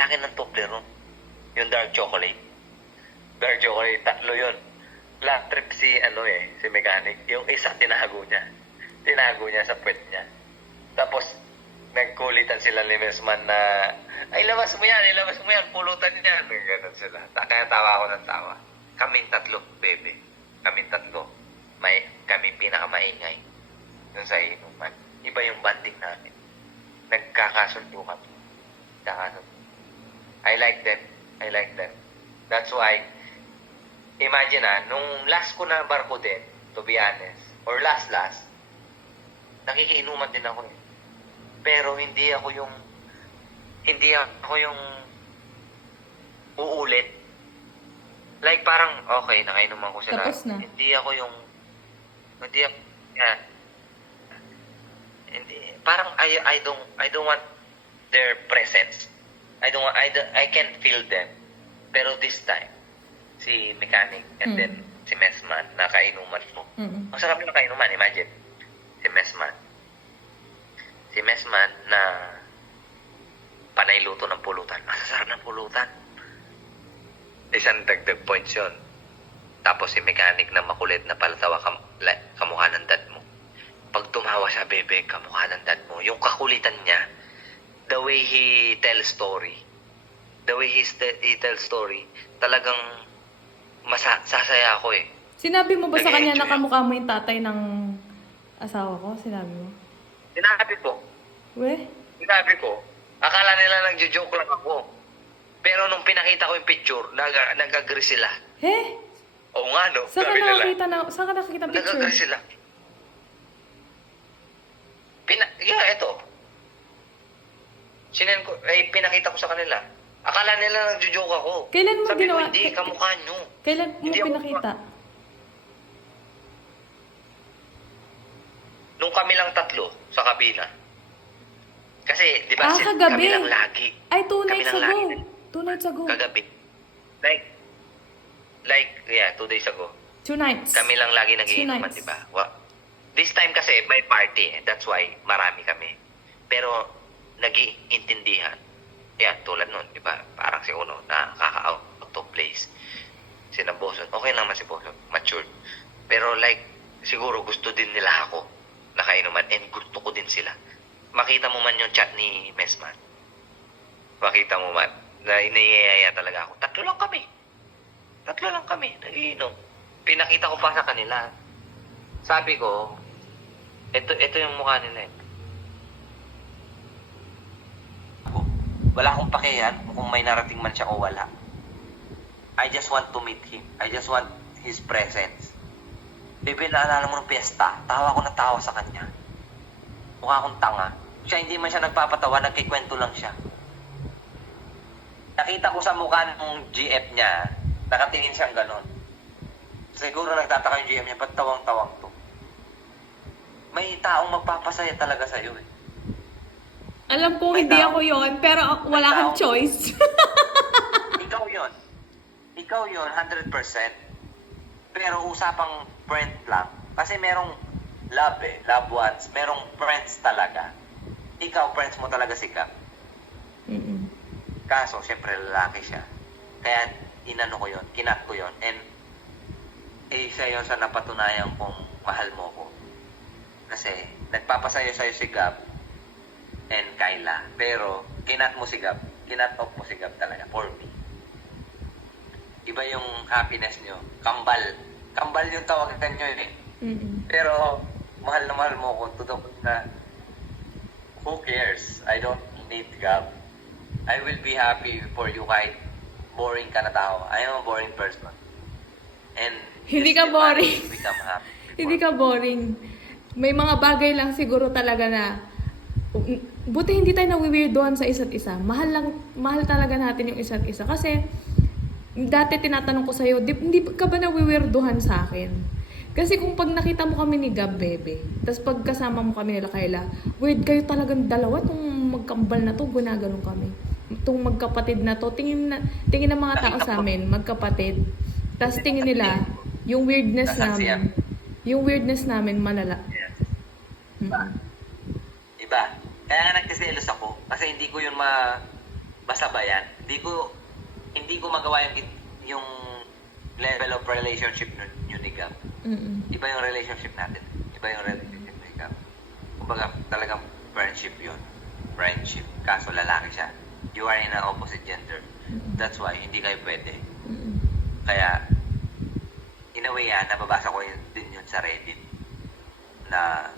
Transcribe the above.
sa akin ng Toblerone. Yung dark chocolate. Dark chocolate, 3 yun. Last trip si mechanic. Yung isa, tinago niya. Tinago niya sa puwet niya. Tapos, nagkulitan sila ni Mesman na, ay, ilabas mo yan, pulutan niyan. Ganun sila. Kaya tawa ako ng tawa. Kaming 3, bebe. Kaming 3. Kami pinakamaingay. Doon sa inuman. Iba yung banding namin. Nagkakasundo kami. I like them. That's why, imagine nung last ko na barko din, to be honest, or last, nakikiinuman din ako eh. Pero hindi ako yung uulit. Like parang, okay, nakainuman ko sila. Tapos na. Parang I don't want their presence. I can feel them. Pero this time, si mechanic and then si Mesman na kainuman mo. Ang sarap ng kainuman, imagine. Si Mesman na panay luto ng pulutan. Ang sarap ng pulutan. Isang dagdag points yun. Tapos si mechanic na makulit na palatawa kamukha ng dad mo. Pag tumawa siya, bebe, kamukha ng dad mo. Yung kakulitan niya, the way he tells story, talagang sasaya ako eh. Sinabi mo ba sa kanya na Nag-enjoy kamukha mo yung tatay ng asawa ko? Sinabi mo? Sinabi ko, akala nila nagjo-joke lang ako. Pero nung pinakita ko yung picture, nag-agree sila. He? Oo nga, no? Saan ka nakakita ng picture? Nag-agree sila. Ito. Pinakita ko sa kanila. Akala nila nagjo-joke ako. Kailan mo Sabi ginawa? ko, hindi, kamukha nyo. Kailan mo Hindi ako pinakita? Nung kami lang 3 sa kabina. Kasi, di ba, kagabi. kami lang lagi. Ay, 2 Kami nights lang ago. lagi. 2 nights ago. Kagabi. 2 days ago. 2 nights. Kami lang lagi 2 nagiinuman, nights. di ba? This time kasi may party eh. That's why marami kami. Pero nag-iintindihan. Yan, tulad nun, di ba? Parang si Uno, nakaka-out of place. Si Boson, okay lang man si Boson, matured. Pero like, siguro gusto din nila ako nakainuman and gusto ko din sila. Makita mo man yung chat ni Mesman. Makita mo man na iniyaya talaga ako. 3 lang kami, nagiinom. Pinakita ko pa sa kanila. Sabi ko, ito yung mukha nila eh. Wala akong pakiyan kung may narating man siya o wala. I just want to meet him. I just want his presence. Bebe, naalala mo ng piyesta, tawa ko na tawa sa kanya. Mukha akong tanga. Siya hindi man siya nagpapatawa, nagkikwento lang siya. Nakita ko sa mukha ng GF niya, nakatingin siyang ganon. Siguro nagtataka yung GM niya, ba't tawang-tawang to? May taong magpapasaya talaga sa'yo eh. Alam ko May hindi tao. ako yon, pero wala May kang tao. choice. Ikaw yon 100%. Pero usapang friend lang. Kasi merong loved ones. Merong friends talaga. Ikaw, friends mo talaga si Cap. Kaso, syempre lalaki siya. Kaya, kinat ko yon. And, isa yun sa napatunayan kong mahal mo ko. Kasi, nagpapasayo sa'yo si Gab and Kyla. Pero, kinat mo si Gab. Kinat off mo si Gab talaga, for me. Iba yung happiness nyo. Kambal. Kambal yung tawagan nyo eh. Pero, mahal na mahal mo ko. To the point na, who cares? I don't need Gab. I will be happy for you kahit boring ka na tao. I am a boring person. And Hindi ka still boring. manage to become happy. Hindi ka boring. May mga bagay lang siguro talaga na buti hindi tayo nawi-weirdohan sa isa't isa. Mahal talaga natin yung isa't isa. Kasi dati tinatanong ko sa'yo, hindi ka ba nawi-weirdohan sa akin? Kasi kung pag nakita mo kami ni Gab, bebe, tapos pag kasama mo kami nila Kayla, weird kayo talagang dalawa, tong magkambal na to, gunaganon kami. Itong magkapatid na to, tingin ng mga tao sa amin, magkapatid. Tapos tingin nila, yung weirdness namin, malala. Yes. Iba. Kaya nga nagsiselos ako. Kasi hindi ko yun masabayan. Hindi ko magawa yung level of relationship nyo ni Gab. Mm-mm. Iba yung relationship natin. Iba yung relationship ni Gab. Kumbaga, talagang friendship yun. Friendship. Kaso lalaki siya. You are in an opposite gender. That's why, hindi kayo pwede. Mm-mm. Kaya, in a way, nababasa ko din yun sa Reddit na